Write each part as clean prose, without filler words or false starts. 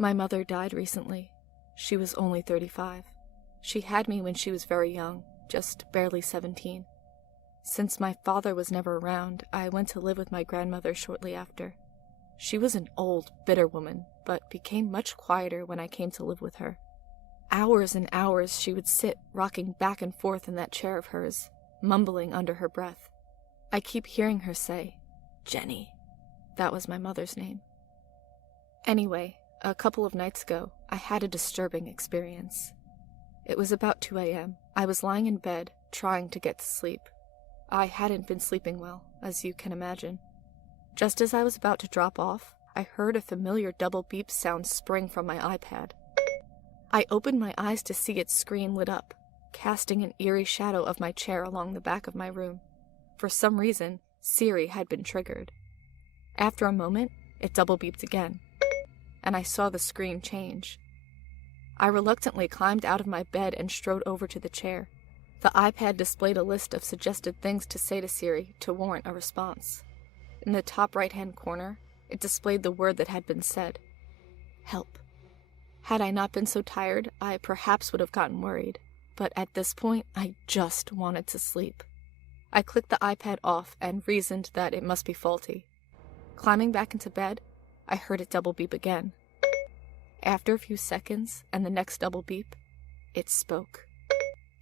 My mother died recently. She was only 35. She had me when she was very young, just barely 17. Since my father was never around, I went to live with my grandmother shortly after. She was an old, bitter woman, but became much quieter when I came to live with her. Hours and hours she would sit rocking back and forth in that chair of hers, mumbling under her breath. I keep hearing her say, "Jenny." That was my mother's name. Anyway, a couple of nights ago, I had a disturbing experience. It was about 2 a.m. I was lying in bed, trying to get to sleep. I hadn't been sleeping well, as you can imagine. Just as I was about to drop off, I heard a familiar double beep sound spring from my iPad. I opened my eyes to see its screen lit up, casting an eerie shadow of my chair along the back of my room. For some reason, Siri had been triggered. After a moment, it double beeped again, and I saw the screen change. I reluctantly climbed out of my bed and strode over to the chair. The iPad displayed a list of suggested things to say to Siri to warrant a response. In the top right-hand corner, it displayed the word that had been said: help. Had I not been so tired, I perhaps would have gotten worried, but at this point, I just wanted to sleep. I clicked the iPad off and reasoned that it must be faulty. Climbing back into bed, I heard it double beep again. After a few seconds and the next double beep, it spoke.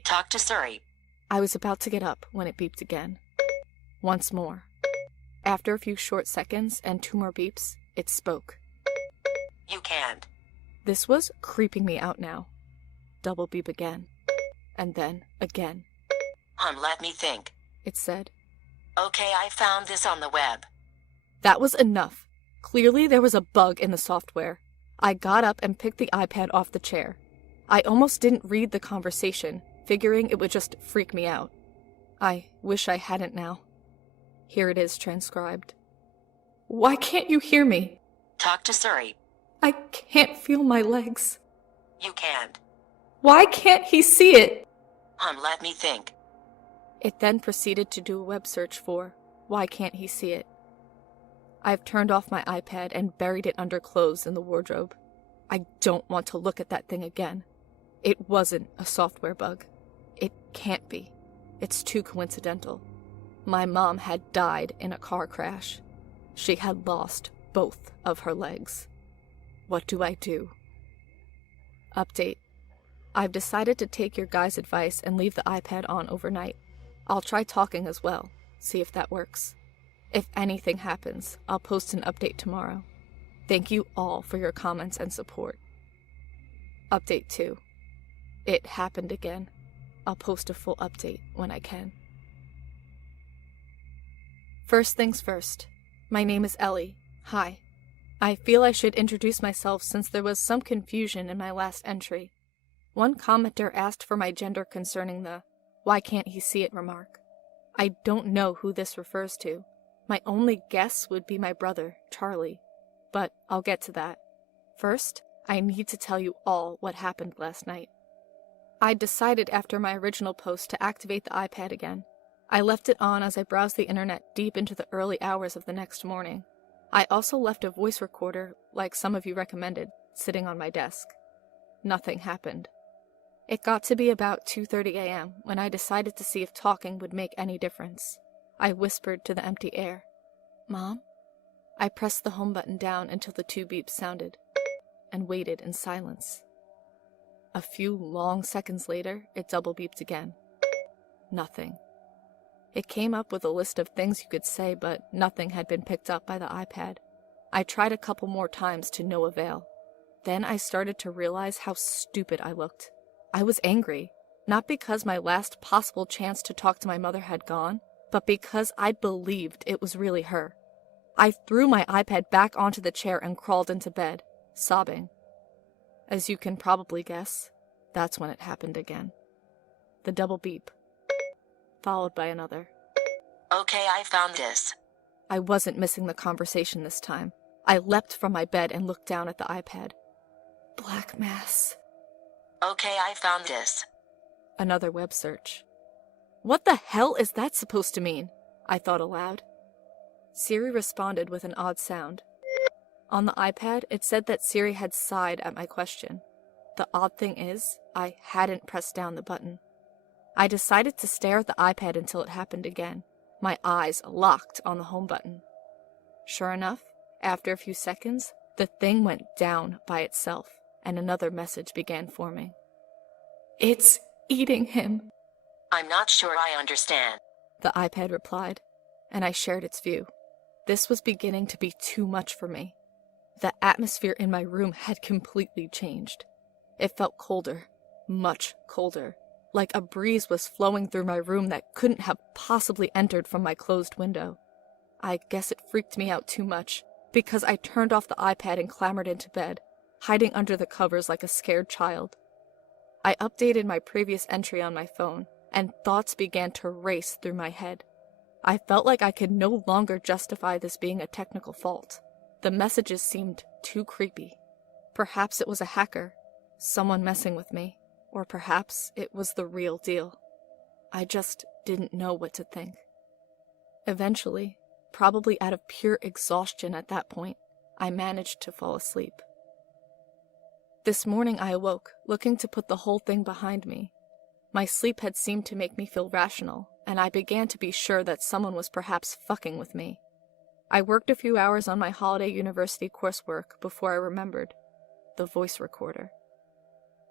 Talk to Siri. I was about to get up when it beeped again. Once more. After a few short seconds and 2 more beeps, it spoke. You can't. This was creeping me out now. Double beep again. And then again. Let me think. It said. Okay, I found this on the web. That was enough. Clearly there was a bug in the software. I got up and picked the iPad off the chair. I almost didn't read the conversation, figuring it would just freak me out. I wish I hadn't now. Here it is transcribed. Why can't you hear me? Talk to Siri. I can't feel my legs. You can't. Why can't he see it? Let me think. It then proceeded to do a web search for why can't he see it. I've turned off my iPad and buried it under clothes in the wardrobe. I don't want to look at that thing again. It wasn't a software bug. It can't be. It's too coincidental. My mom had died in a car crash. She had lost both of her legs. What do I do? Update. I've decided to take your guys' advice and leave the iPad on overnight. I'll try talking as well, see if that works. If anything happens, I'll post an update tomorrow. Thank you all for your comments and support. Update 2. It happened again. I'll post a full update when I can. First things first. My name is Ellie. Hi. I feel I should introduce myself since there was some confusion in my last entry. One commenter asked for my gender concerning the "why can't he see it" remark. I don't know who this refers to. My only guess would be my brother, Charlie. But I'll get to that. First, I need to tell you all what happened last night. I decided after my original post to activate the iPad again. I left it on as I browsed the internet deep into the early hours of the next morning. I also left a voice recorder, like some of you recommended, sitting on my desk. Nothing happened. It got to be about 2:30 a.m. when I decided to see if talking would make any difference. I whispered to the empty air, "Mom?" I pressed the home button down until the 2 beeps sounded, and waited in silence. A few long seconds later, it double beeped again. Nothing. It came up with a list of things you could say, but nothing had been picked up by the iPad. I tried a couple more times to no avail. Then I started to realize how stupid I looked. I was angry, not because my last possible chance to talk to my mother had gone, but because I believed it was really her. I threw my iPad back onto the chair and crawled into bed, sobbing. As you can probably guess, that's when it happened again. The double beep, followed by another. Okay, I found this. I wasn't missing the conversation this time. I leapt from my bed and looked down at the iPad. Black mass. Okay, I found this. Another web search. What the hell is that supposed to mean? I thought aloud. Siri responded with an odd sound. On the iPad, it said that Siri had sighed at my question. The odd thing is, I hadn't pressed down the button. I decided to stare at the iPad until it happened again, my eyes locked on the home button. Sure enough, after a few seconds, the thing went down by itself, and another message began forming. "It's eating him," I'm not sure I understand. the iPad replied, and I shared its view. This was beginning to be too much for me. The atmosphere in my room had completely changed. It felt colder, much colder, like a breeze was flowing through my room that couldn't have possibly entered from my closed window. I guess it freaked me out too much, because I turned off the iPad and clambered into bed, hiding under the covers like a scared child. I updated my previous entry on my phone, and thoughts began to race through my head. I felt like I could no longer justify this being a technical fault. The messages seemed too creepy. Perhaps it was a hacker, someone messing with me, or perhaps it was the real deal. I just didn't know what to think. Eventually, probably out of pure exhaustion at that point, I managed to fall asleep. This morning I awoke, looking to put the whole thing behind me. My sleep had seemed to make me feel rational, and I began to be sure that someone was perhaps fucking with me. I worked a few hours on my holiday university coursework before I remembered the voice recorder.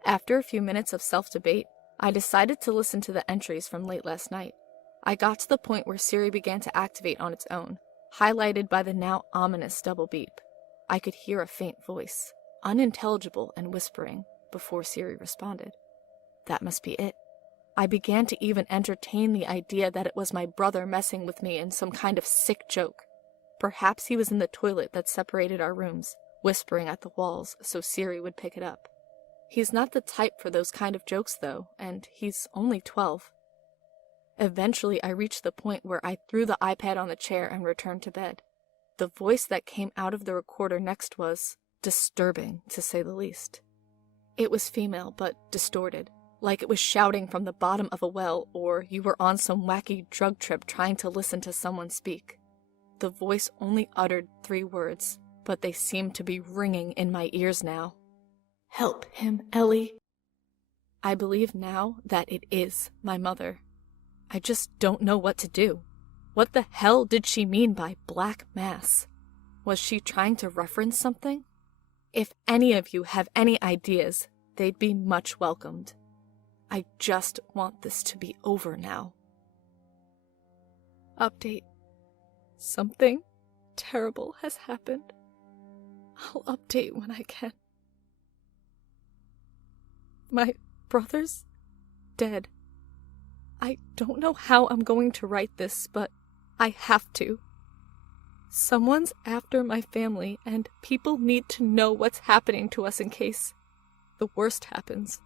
After a few minutes of self-debate, I decided to listen to the entries from late last night. I got to the point where Siri began to activate on its own, highlighted by the now ominous double beep. I could hear a faint voice, unintelligible and whispering, before Siri responded. That must be it. I began to even entertain the idea that it was my brother messing with me in some kind of sick joke. Perhaps he was in the toilet that separated our rooms, whispering at the walls so Siri would pick it up. He's not the type for those kind of jokes, though, and he's only 12. Eventually, I reached the point where I threw the iPad on the chair and returned to bed. The voice that came out of the recorder next was disturbing, to say the least. It was female, but distorted, like it was shouting from the bottom of a well, or you were on some wacky drug trip trying to listen to someone speak. The voice only uttered 3 words, but they seemed to be ringing in my ears now. "Help him, Ellie." I believe now that it is my mother. I just don't know what to do. What the hell did she mean by black mass? Was she trying to reference something? If any of you have any ideas, they'd be much welcomed. I just want this to be over now. Update. Something terrible has happened. I'll update when I can. My brother's dead. I don't know how I'm going to write this, but I have to. Someone's after my family, and people need to know what's happening to us in case the worst happens.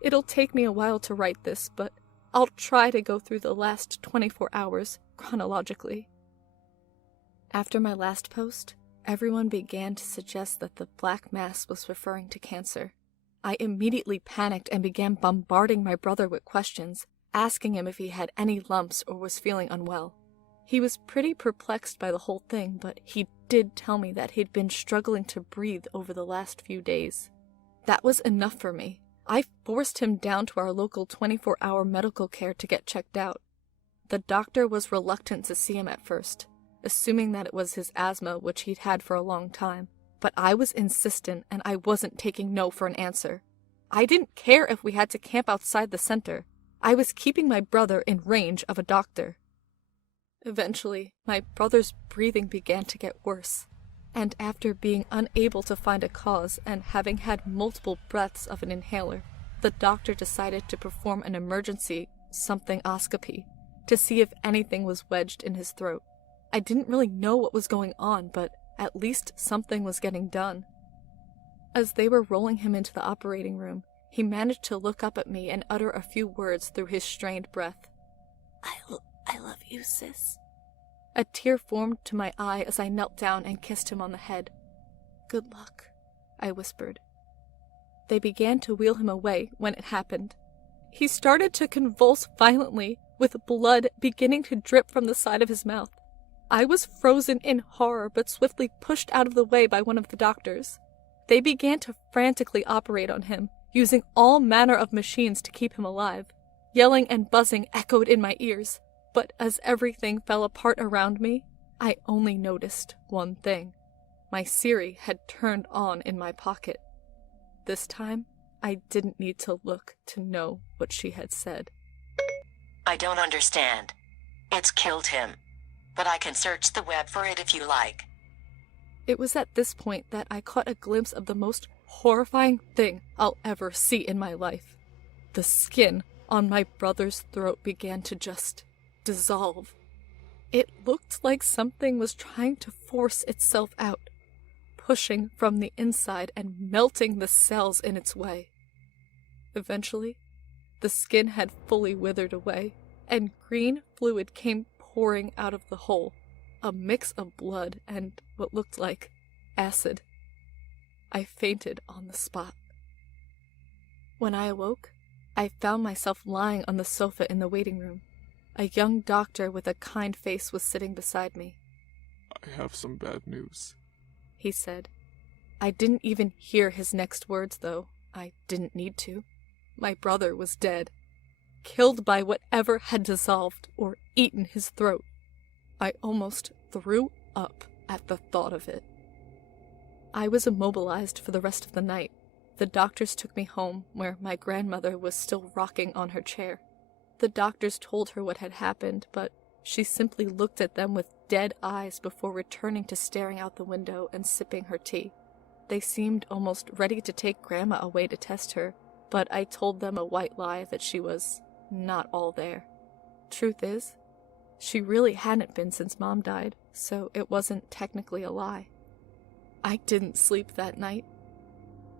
It'll take me a while to write this, but I'll try to go through the last 24 hours chronologically. After my last post, everyone began to suggest that the black mass was referring to cancer. I immediately panicked and began bombarding my brother with questions, asking him if he had any lumps or was feeling unwell. He was pretty perplexed by the whole thing, but he did tell me that he'd been struggling to breathe over the last few days. That was enough for me. I forced him down to our local 24-hour medical care to get checked out. The doctor was reluctant to see him at first, assuming that it was his asthma, which he'd had for a long time. But I was insistent, and I wasn't taking no for an answer. I didn't care if we had to camp outside the center. I was keeping my brother in range of a doctor. Eventually, my brother's breathing began to get worse, and after being unable to find a cause and having had multiple breaths of an inhaler, the doctor decided to perform an emergency something-oscopy to see if anything was wedged in his throat. I didn't really know what was going on, but at least something was getting done. As they were rolling him into the operating room, he managed to look up at me and utter a few words through his strained breath. I love you, sis. A tear formed to my eye as I knelt down and kissed him on the head. Good luck, I whispered. They began to wheel him away when it happened. He started to convulse violently, with blood beginning to drip from the side of his mouth. I was frozen in horror but swiftly pushed out of the way by one of the doctors. They began to frantically operate on him, using all manner of machines to keep him alive. Yelling and buzzing echoed in my ears, but as everything fell apart around me, I only noticed one thing. My Siri had turned on in my pocket. This time, I didn't need to look to know what she had said. I don't understand. It's killed him. But I can search the web for it if you like. It was at this point that I caught a glimpse of the most horrifying thing I'll ever see in my life. The skin on my brother's throat began to just dissolve. It looked like something was trying to force itself out, pushing from the inside and melting the cells in its way. Eventually, the skin had fully withered away, and green fluid came pouring out of the hole, a mix of blood and what looked like acid. I fainted on the spot. When I awoke, I found myself lying on the sofa in the waiting room. A young doctor with a kind face was sitting beside me. I have some bad news, he said. I didn't even hear his next words, though. I didn't need to. My brother was dead, killed by whatever had dissolved or eaten his throat. I almost threw up at the thought of it. I was immobilized for the rest of the night. The doctors took me home, where my grandmother was still rocking on her chair. The doctors told her what had happened, but she simply looked at them with dead eyes before returning to staring out the window and sipping her tea. They seemed almost ready to take Grandma away to test her, but I told them a white lie that she was not all there. Truth is, she really hadn't been since Mom died, so it wasn't technically a lie. I didn't sleep that night.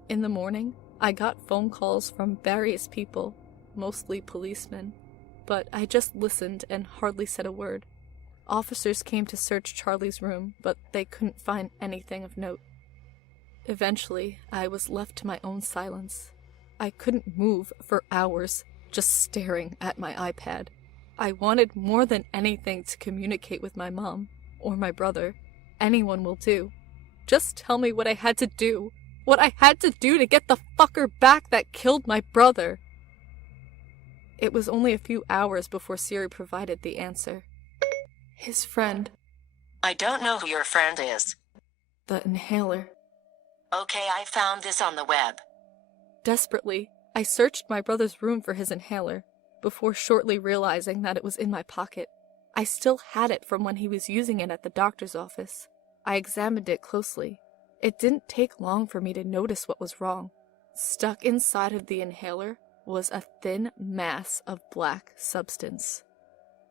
In the morning, I got phone calls from various people, mostly policemen, but I just listened and hardly said a word. Officers came to search Charlie's room, but they couldn't find anything of note. Eventually, I was left to my own silence. I couldn't move for hours, just staring at my iPad. I wanted more than anything to communicate with my mom, or my brother. Anyone will do. Just tell me what I had to do. What I had to do to get the fucker back that killed my brother. It was only a few hours before Siri provided the answer. His friend. I don't know who your friend is. The inhaler. Okay, I found this on the web. Desperately, I searched my brother's room for his inhaler, before shortly realizing that it was in my pocket. I still had it from when he was using it at the doctor's office. I examined it closely. It didn't take long for me to notice what was wrong. Stuck inside of the inhaler was a thin mass of black substance.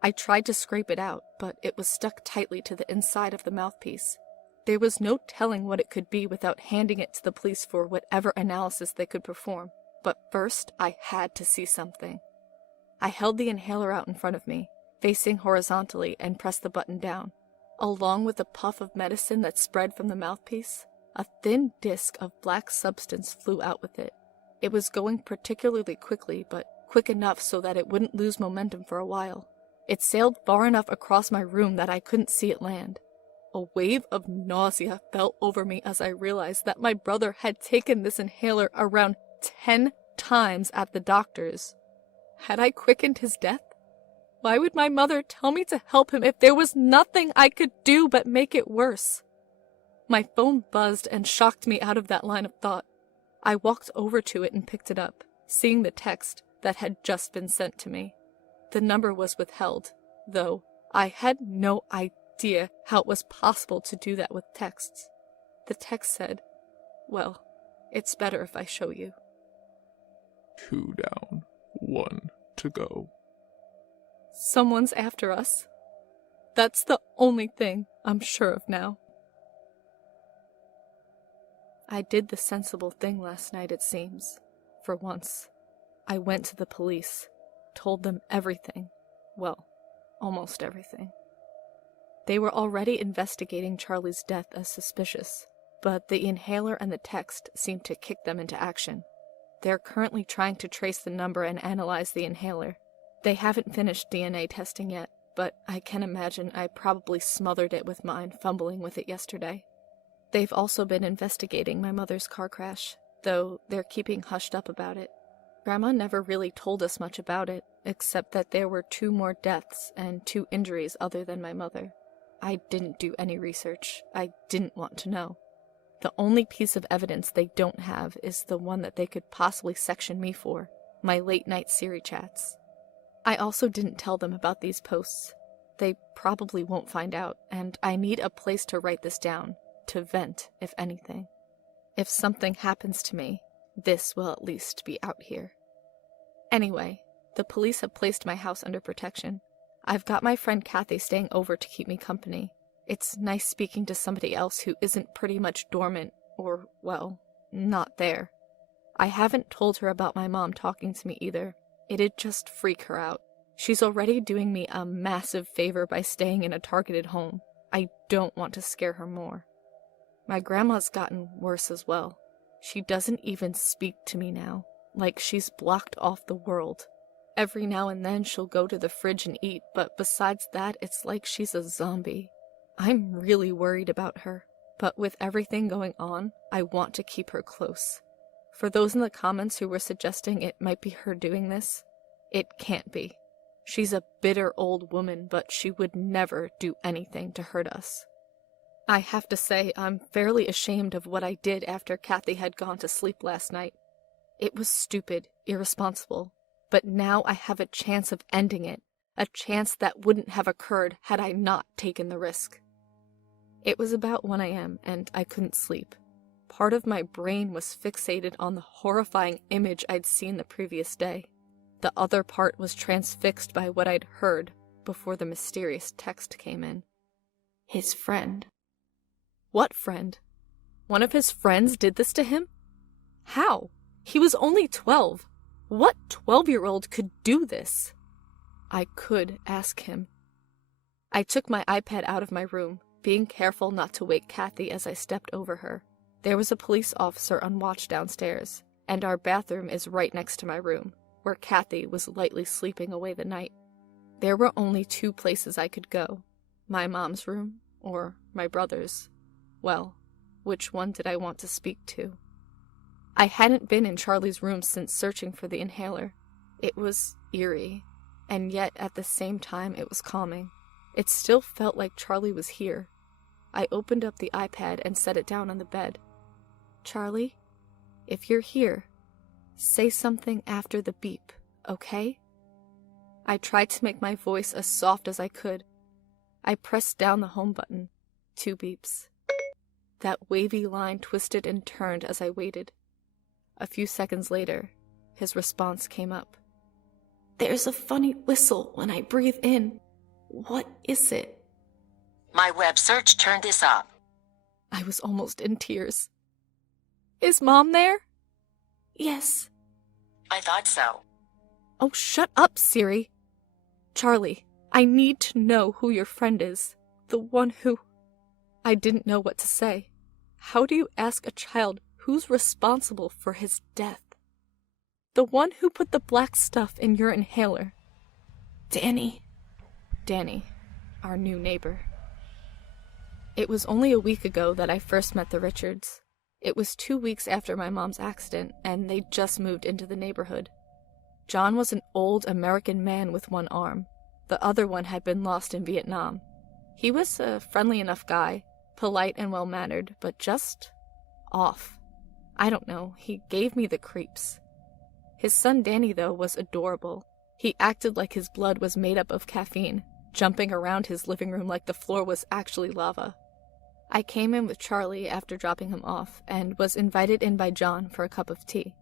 I tried to scrape it out, but it was stuck tightly to the inside of the mouthpiece. There was no telling what it could be without handing it to the police for whatever analysis they could perform. But first, I had to see something. I held the inhaler out in front of me, facing horizontally, and pressed the button down. Along with a puff of medicine that spread from the mouthpiece, a thin disc of black substance flew out with it. It was going particularly quickly, but quick enough so that it wouldn't lose momentum for a while. It sailed far enough across my room that I couldn't see it land. A wave of nausea fell over me as I realized that my brother had taken this inhaler around 10 times at the doctor's. Had I quickened his death? Why would my mother tell me to help him if there was nothing I could do but make it worse? My phone buzzed and shocked me out of that line of thought. I walked over to it and picked it up, seeing the text that had just been sent to me. The number was withheld, though I had no idea how it was possible to do that with texts. The text said, "Well, it's better if I show you." 2 down, 1 to go. Someone's after us. That's the only thing I'm sure of now. I did the sensible thing last night, it seems. For once. I went to the police, told them everything. Well, almost everything. They were already investigating Charlie's death as suspicious, but the inhaler and the text seemed to kick them into action. They're currently trying to trace the number and analyze the inhaler. They haven't finished DNA testing yet, but I can imagine I probably smothered it with mine fumbling with it yesterday. They've also been investigating my mother's car crash, though they're keeping hushed up about it. Grandma never really told us much about it, except that there were 2 more deaths and 2 injuries other than my mother. I didn't do any research. I didn't want to know. The only piece of evidence they don't have is the one that they could possibly section me for, my late-night Siri chats. I also didn't tell them about these posts. They probably won't find out, and I need a place to write this down, to vent, if anything. If something happens to me, this will at least be out here. Anyway, the police have placed my house under protection. I've got my friend Kathy staying over to keep me company. It's nice speaking to somebody else who isn't pretty much dormant, or, well, not there. I haven't told her about my mom talking to me either. It'd just freak her out. She's already doing me a massive favor by staying in a targeted home. I don't want to scare her more. My grandma's gotten worse as well. She doesn't even speak to me now, like she's blocked off the world. Every now and then she'll go to the fridge and eat, but besides that, it's like she's a zombie. I'm really worried about her, but with everything going on, I want to keep her close. For those in the comments who were suggesting it might be her doing this, it can't be. She's a bitter old woman, but she would never do anything to hurt us. I have to say, I'm fairly ashamed of what I did after Kathy had gone to sleep last night. It was stupid, irresponsible, but now I have a chance of ending it, a chance that wouldn't have occurred had I not taken the risk. It was about 1 a.m. and I couldn't sleep. Part of my brain was fixated on the horrifying image I'd seen the previous day. The other part was transfixed by what I'd heard before the mysterious text came in. His friend. What friend? One of his friends did this to him? How? He was only 12. What 12-year-old could do this? I could ask him. I took my iPad out of my room, being careful not to wake Kathy as I stepped over her. There was a police officer on watch downstairs, and our bathroom is right next to my room, where Kathy was lightly sleeping away the night. There were only 2 places I could go, my mom's room or my brother's. Well, which one did I want to speak to? I hadn't been in Charlie's room since searching for the inhaler. It was eerie, and yet at the same time it was calming. It still felt like Charlie was here. I opened up the iPad and set it down on the bed. Charlie, if you're here, say something after the beep, okay? I tried to make my voice as soft as I could. I pressed down the home button. 2 beeps. That wavy line twisted and turned as I waited. A few seconds later, his response came up. There's a funny whistle when I breathe in. What is it? My web search turned this up. I was almost in tears. Is Mom there? Yes. I thought so. Oh, shut up, Siri. Charlie, I need to know who your friend is. The one who... I didn't know what to say. How do you ask a child who's responsible for his death? The one who put the black stuff in your inhaler. Danny. Danny, our new neighbor. It was only a week ago that I first met the Richards. It was 2 weeks after my mom's accident, and they'd just moved into the neighborhood. John was an old American man with 1 arm. The other one had been lost in Vietnam. He was a friendly enough guy, polite and well-mannered, but just off. I don't know, he gave me the creeps. His son Danny, though, was adorable. He acted like his blood was made up of caffeine, jumping around his living room like the floor was actually lava. I came in with Charlie after dropping him off, and was invited in by John for a cup of tea.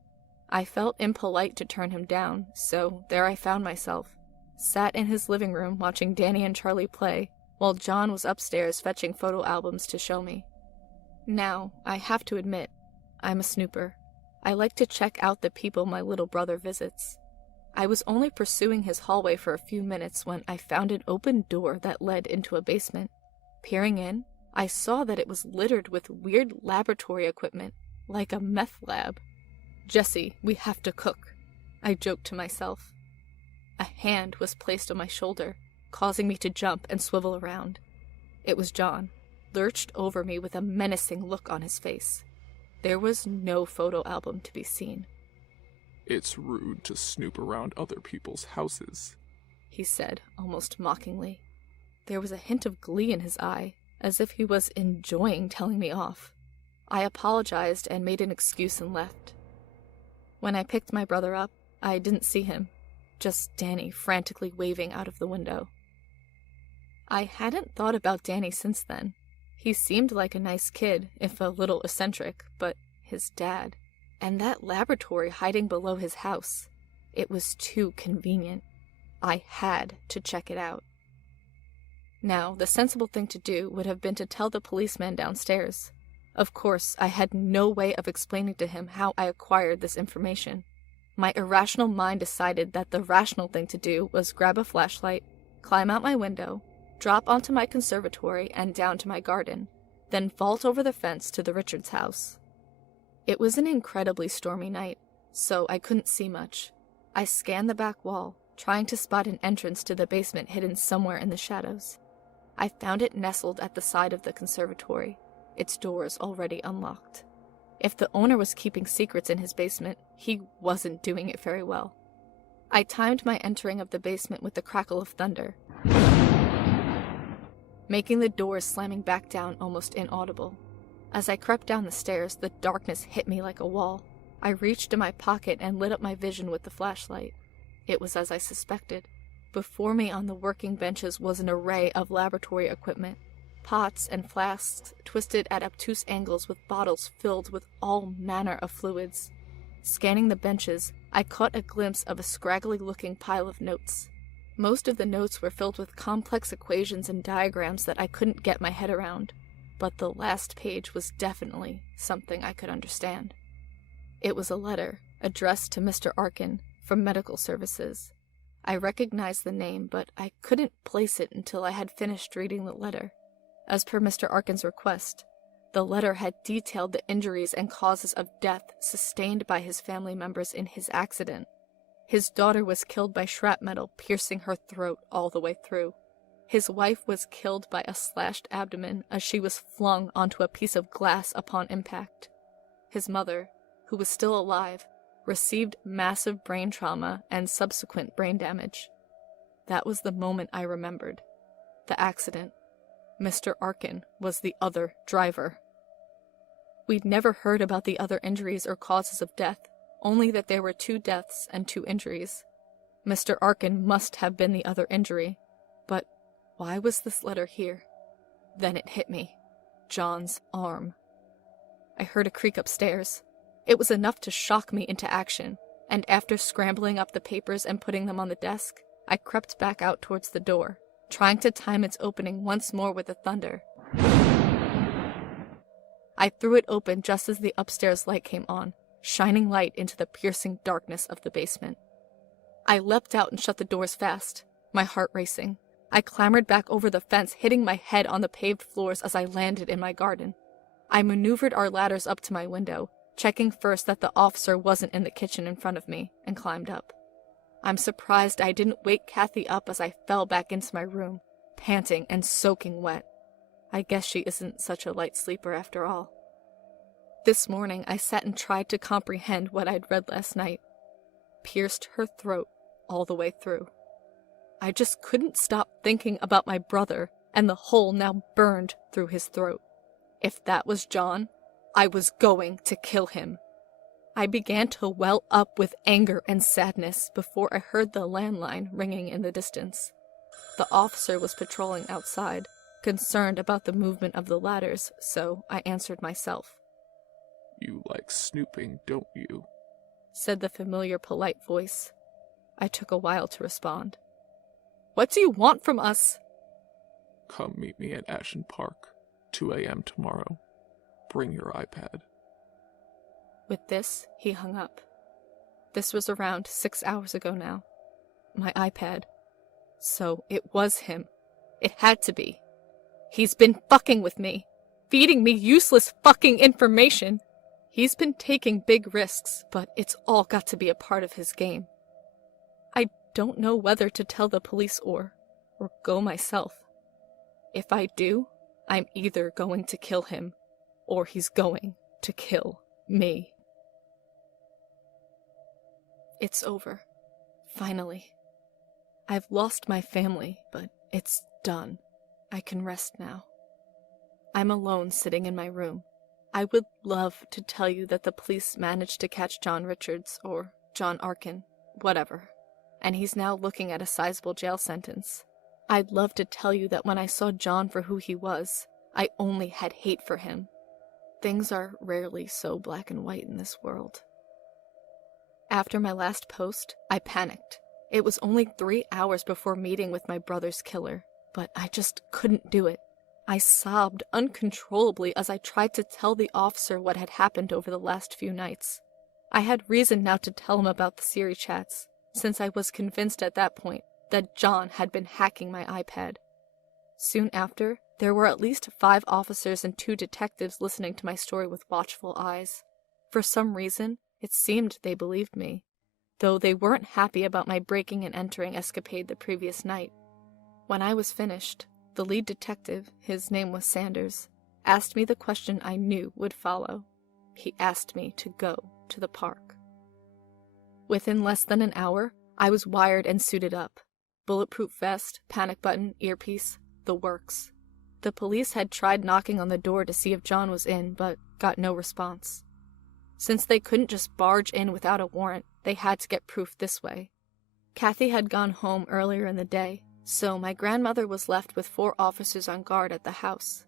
I felt impolite to turn him down, so there I found myself, sat in his living room watching Danny and Charlie play, while John was upstairs fetching photo albums to show me. Now, I have to admit, I'm a snooper. I like to check out the people my little brother visits. I was only pursuing his hallway for a few minutes when I found an open door that led into a basement. Peering in, I saw that it was littered with weird laboratory equipment, like a meth lab. Jesse, we have to cook, I joked to myself. A hand was placed on my shoulder, causing me to jump and swivel around. It was John, lurched over me with a menacing look on his face. There was no photo album to be seen. "It's rude to snoop around other people's houses," he said, almost mockingly. There was a hint of glee in his eye, as if he was enjoying telling me off. I apologized and made an excuse and left. When I picked my brother up, I didn't see him, just Danny frantically waving out of the window. I hadn't thought about Danny since then. He seemed like a nice kid, if a little eccentric, but his dad, and that laboratory hiding below his house, it was too convenient. I had to check it out. Now, the sensible thing to do would have been to tell the policeman downstairs. Of course, I had no way of explaining to him how I acquired this information. My irrational mind decided that the rational thing to do was grab a flashlight, climb out my window, drop onto my conservatory and down to my garden, then vault over the fence to the Richards house. It was an incredibly stormy night, so I couldn't see much. I scanned the back wall, trying to spot an entrance to the basement hidden somewhere in the shadows. I found it nestled at the side of the conservatory, its doors already unlocked. If the owner was keeping secrets in his basement, he wasn't doing it very well. I timed my entering of the basement with the crackle of thunder, making the doors slamming back down almost inaudible. As I crept down the stairs, the darkness hit me like a wall. I reached in my pocket and lit up my vision with the flashlight. It was as I suspected. Before me on the working benches was an array of laboratory equipment, pots and flasks twisted at obtuse angles with bottles filled with all manner of fluids. Scanning the benches, I caught a glimpse of a scraggly-looking pile of notes. Most of the notes were filled with complex equations and diagrams that I couldn't get my head around, but the last page was definitely something I could understand. It was a letter addressed to Mr. Arkin from Medical Services. I recognized the name, but I couldn't place it until I had finished reading the letter. As per Mr. Arkin's request, the letter had detailed the injuries and causes of death sustained by his family members in his accident. His daughter was killed by shrapnel piercing her throat all the way through. His wife was killed by a slashed abdomen as she was flung onto a piece of glass upon impact. His mother, who was still alive, received massive brain trauma and subsequent brain damage. That was the moment I remembered. The accident. Mr. Arkin was the other driver. We'd never heard about the other injuries or causes of death, only that there were 2 deaths and 2 injuries. Mr. Arkin must have been the other injury, but why was this letter here? Then it hit me. John's arm. I heard a creak upstairs. It was enough to shock me into action, and after scrambling up the papers and putting them on the desk, I crept back out towards the door, trying to time its opening once more with the thunder. I threw it open just as the upstairs light came on, shining light into the piercing darkness of the basement. I leapt out and shut the doors fast, my heart racing. I clambered back over the fence, hitting my head on the paved floors as I landed in my garden. I maneuvered our ladders up to my window, checking first that the officer wasn't in the kitchen in front of me, and climbed up. I'm surprised I didn't wake Kathy up as I fell back into my room, panting and soaking wet. I guess she isn't such a light sleeper after all. This morning I sat and tried to comprehend what I'd read last night. Pierced her throat all the way through. I just couldn't stop thinking about my brother and the hole now burned through his throat. If that was John, I was going to kill him. I began to well up with anger and sadness before I heard the landline ringing in the distance. The officer was patrolling outside, concerned about the movement of the ladders, so I answered myself. "You like snooping, don't you?" said the familiar polite voice. I took a while to respond. "What do you want from us?" "Come meet me at Ashen Park, 2 a.m. tomorrow. Bring your iPad." With this, he hung up. This was around 6 hours ago now. My iPad. So it was him. It had to be. He's been fucking with me, feeding me useless fucking information. He's been taking big risks, but it's all got to be a part of his game. I don't know whether to tell the police or or go myself. If I do, I'm either going to kill him, or he's going to kill me. It's over. Finally. I've lost my family, but it's done. I can rest now. I'm alone sitting in my room. I would love to tell you that the police managed to catch John Richards, or John Arkin, whatever, and he's now looking at a sizable jail sentence. I'd love to tell you that when I saw John for who he was, I only had hate for him. Things are rarely so black and white in this world. After my last post, I panicked. It was only 3 hours before meeting with my brother's killer, but I just couldn't do it. I sobbed uncontrollably as I tried to tell the officer what had happened over the last few nights. I had reason now to tell him about the Siri chats, since I was convinced at that point that John had been hacking my iPad. Soon after, there were at least 5 officers and 2 detectives listening to my story with watchful eyes. For some reason, it seemed they believed me, though they weren't happy about my breaking and entering escapade the previous night. When I was finished, the lead detective, his name was Sanders, asked me the question I knew would follow. He asked me to go to the park. Within less than an hour, I was wired and suited up. Bulletproof vest, panic button, earpiece, the works. The police had tried knocking on the door to see if John was in, but got no response. Since they couldn't just barge in without a warrant, they had to get proof this way. Kathy had gone home earlier in the day, so my grandmother was left with 4 officers on guard at the house.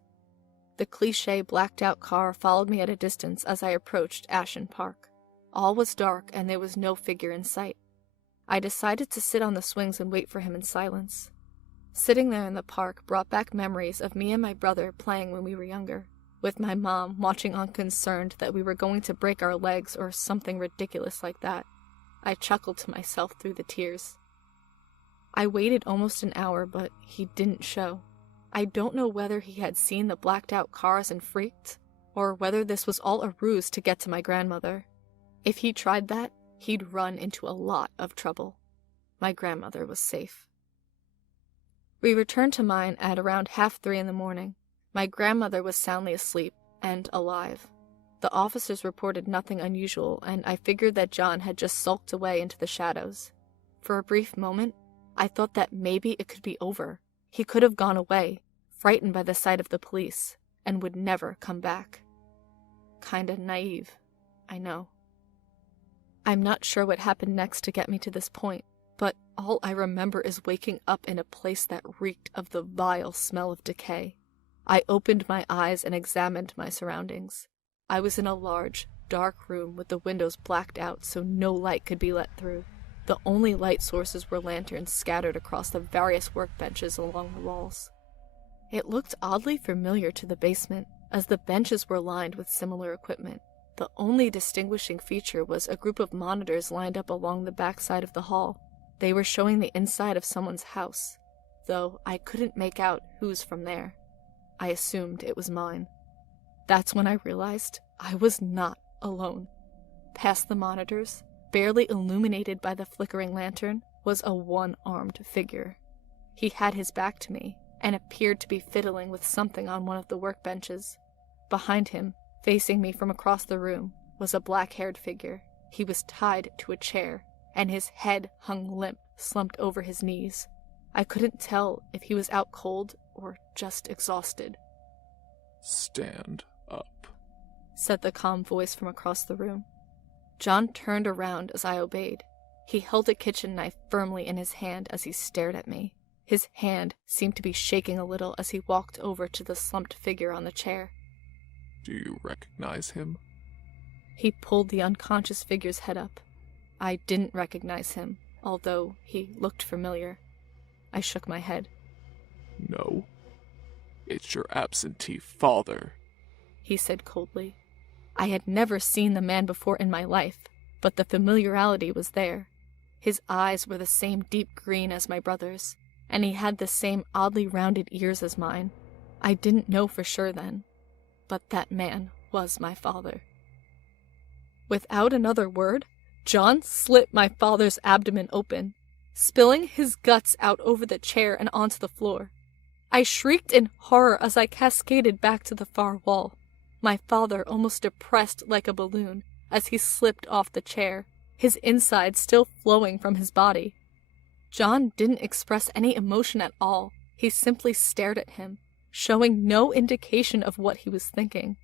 The cliché blacked-out car followed me at a distance as I approached Ashen Park. All was dark and there was no figure in sight. I decided to sit on the swings and wait for him in silence. Sitting there in the park brought back memories of me and my brother playing when we were younger, with my mom watching unconcerned that we were going to break our legs or something ridiculous like that. I chuckled to myself through the tears. I waited almost an hour, but he didn't show. I don't know whether he had seen the blacked-out cars and freaked, or whether this was all a ruse to get to my grandmother. If he tried that, he'd run into a lot of trouble. My grandmother was safe. We returned to mine at around 2:30 in the morning. My grandmother was soundly asleep and alive. The officers reported nothing unusual, and I figured that John had just sulked away into the shadows. For a brief moment, I thought that maybe it could be over. He could have gone away, frightened by the sight of the police, and would never come back. Kinda naive, I know. I'm not sure what happened next to get me to this point, but all I remember is waking up in a place that reeked of the vile smell of decay. I opened my eyes and examined my surroundings. I was in a large, dark room with the windows blacked out so no light could be let through. The only light sources were lanterns scattered across the various workbenches along the walls. It looked oddly familiar to the basement, as the benches were lined with similar equipment. The only distinguishing feature was a group of monitors lined up along the backside of the hall. They were showing the inside of someone's house, though I couldn't make out whose from there. I assumed it was mine. That's when I realized I was not alone. Past the monitors, barely illuminated by the flickering lantern, was a one-armed figure. He had his back to me, and appeared to be fiddling with something on one of the workbenches. Behind him, facing me from across the room, was a black-haired figure. He was tied to a chair, and his head hung limp, slumped over his knees. I couldn't tell if he was out cold or just exhausted. "Stand up," said the calm voice from across the room. John turned around as I obeyed. He held a kitchen knife firmly in his hand as he stared at me. His hand seemed to be shaking a little as he walked over to the slumped figure on the chair. "Do you recognize him?" He pulled the unconscious figure's head up. I didn't recognize him, although he looked familiar. I shook my head. "No. It's your absentee father," he said coldly. I had never seen the man before in my life, but the familiarity was there. His eyes were the same deep green as my brother's, and he had the same oddly rounded ears as mine. I didn't know for sure then, but that man was my father. Without another word, John slit my father's abdomen open. spilling his guts out over the chair and onto the floor. I shrieked in horror as I cascaded back to the far wall, my father almost depressed like a balloon as he slipped off the chair, his insides still flowing from his body. John didn't express any emotion at all. He simply stared at him, showing no indication of what he was thinking.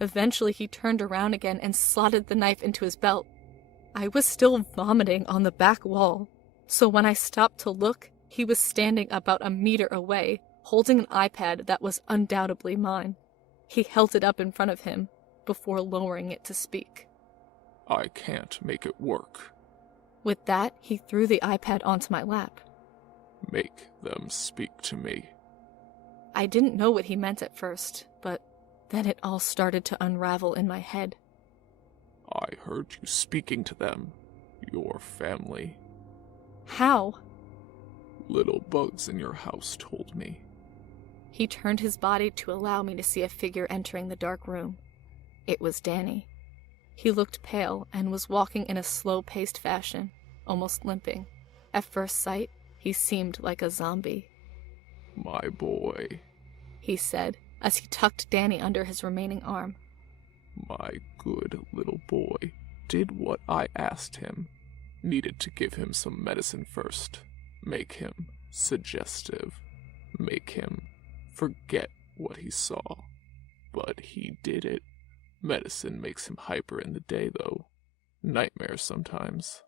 Eventually he turned around again and slotted the knife into his belt. I was still vomiting on the back wall, so when I stopped to look, he was standing about a meter away, holding an iPad that was undoubtedly mine. He held it up in front of him, before lowering it to speak. I can't make it work. With that, he threw the iPad onto my lap. Make them speak to me. I didn't know what he meant at first, but then it all started to unravel in my head. I heard you speaking to them, your family. How? Little bugs in your house told me. He turned his body to allow me to see a figure entering the dark room. It was Danny. He looked pale and was walking in a slow-paced fashion, almost limping. At first sight, he seemed like a zombie. My boy, he said, as he tucked Danny under his remaining arm. My good little boy did what I asked him. Needed to give him some medicine first. Make him suggestive. Make him forget what he saw. But he did it. Medicine makes him hyper in the day, though. Nightmares sometimes.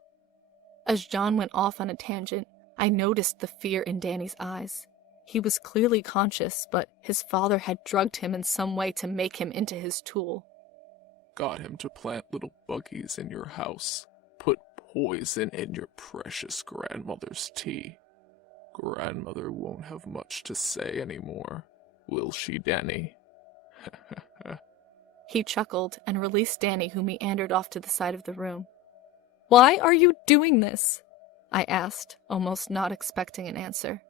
As John went off on a tangent, I noticed the fear in Danny's eyes. He was clearly conscious, but his father had drugged him in some way to make him into his tool. Got him to plant little buggies in your house. Put poison in your precious grandmother's tea. Grandmother won't have much to say anymore, will she, Danny? He chuckled and released Danny, who meandered off to the side of the room. Why are you doing this? I asked, almost not expecting an answer.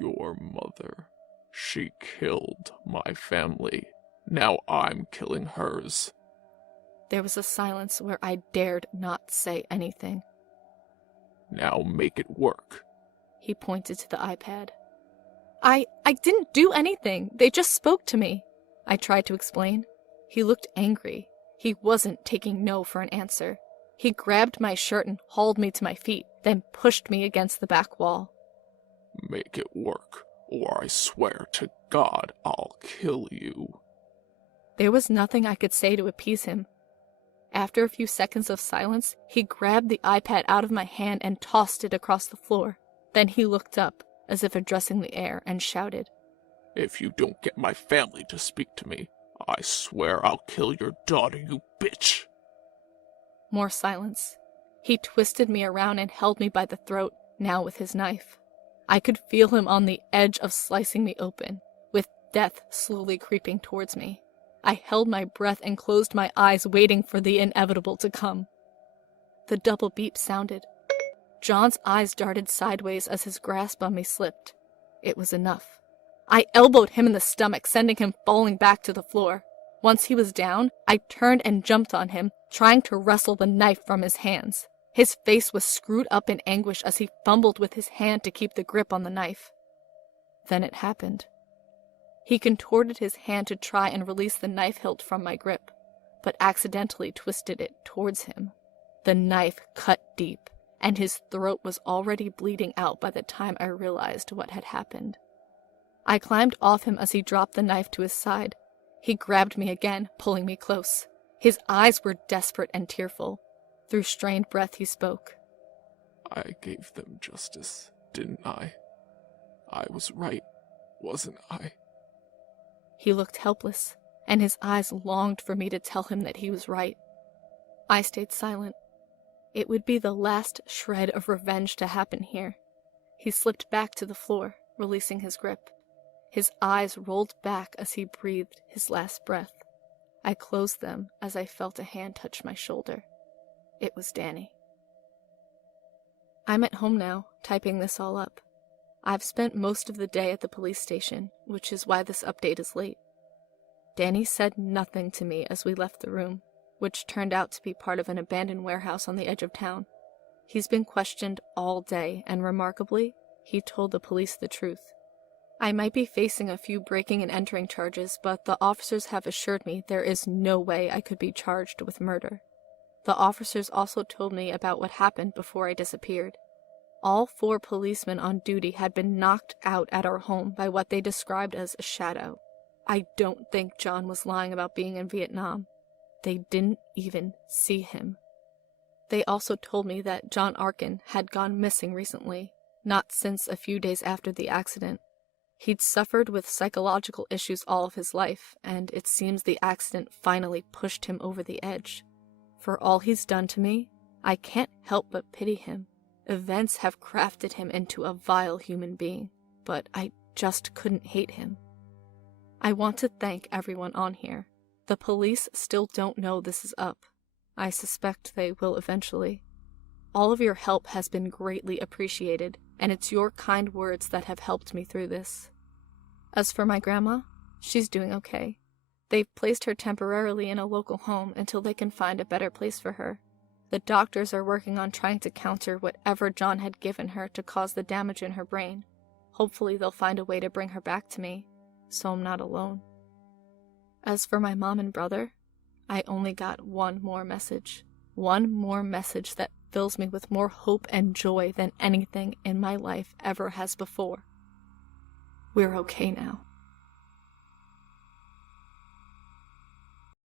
Your mother. She killed my family. Now I'm killing hers. There was a silence where I dared not say anything. Now make it work. He pointed to the iPad. I didn't do anything. They just spoke to me. I tried to explain. He looked angry. He wasn't taking no for an answer. He grabbed my shirt and hauled me to my feet, then pushed me against the back wall. Make it work, or I swear to God I'll kill you. There was nothing I could say to appease him. After a few seconds of silence, he grabbed the iPad out of my hand and tossed it across the floor. Then he looked up, as if addressing the air, and shouted, If you don't get my family to speak to me, I swear I'll kill your daughter, you bitch. More silence. He twisted me around and held me by the throat, now with his knife. I could feel him on the edge of slicing me open, with death slowly creeping towards me. I held my breath and closed my eyes, waiting for the inevitable to come. The double beep sounded. John's eyes darted sideways as his grasp on me slipped. It was enough. I elbowed him in the stomach, sending him falling back to the floor. Once he was down, I turned and jumped on him, trying to wrestle the knife from his hands. His face was screwed up in anguish as he fumbled with his hand to keep the grip on the knife. Then it happened. He contorted his hand to try and release the knife hilt from my grip, but accidentally twisted it towards him. The knife cut deep, and his throat was already bleeding out by the time I realized what had happened. I climbed off him as he dropped the knife to his side. He grabbed me again, pulling me close. His eyes were desperate and tearful. Through strained breath he spoke. I gave them justice, didn't I? I was right, wasn't I? He looked helpless, and his eyes longed for me to tell him that he was right. I stayed silent. It would be the last shred of revenge to happen here. He slipped back to the floor, releasing his grip. His eyes rolled back as he breathed his last breath. I closed them as I felt a hand touch my shoulder. It was Danny. I'm at home now, typing this all up. I've spent most of the day at the police station, which is why this update is late. Danny said nothing to me as we left the room, which turned out to be part of an abandoned warehouse on the edge of town. He's been questioned all day, and remarkably, he told the police the truth. I might be facing a few breaking and entering charges, but the officers have assured me there is no way I could be charged with murder. The officers also told me about what happened before I disappeared. All 4 policemen on duty had been knocked out at our home by what they described as a shadow. I don't think John was lying about being in Vietnam. They didn't even see him. They also told me that John Arkin had gone missing recently, not since a few days after the accident. He'd suffered with psychological issues all of his life, and it seems the accident finally pushed him over the edge. For all he's done to me, I can't help but pity him. Events have crafted him into a vile human being, but I just couldn't hate him. I want to thank everyone on here. The police still don't know this is up. I suspect they will eventually. All of your help has been greatly appreciated, and it's your kind words that have helped me through this. As for my grandma, she's doing okay. They've placed her temporarily in a local home until they can find a better place for her. The doctors are working on trying to counter whatever John had given her to cause the damage in her brain. Hopefully they'll find a way to bring her back to me, so I'm not alone. As for my mom and brother, I only got one more message. One more message that fills me with more hope and joy than anything in my life ever has before. We're okay now.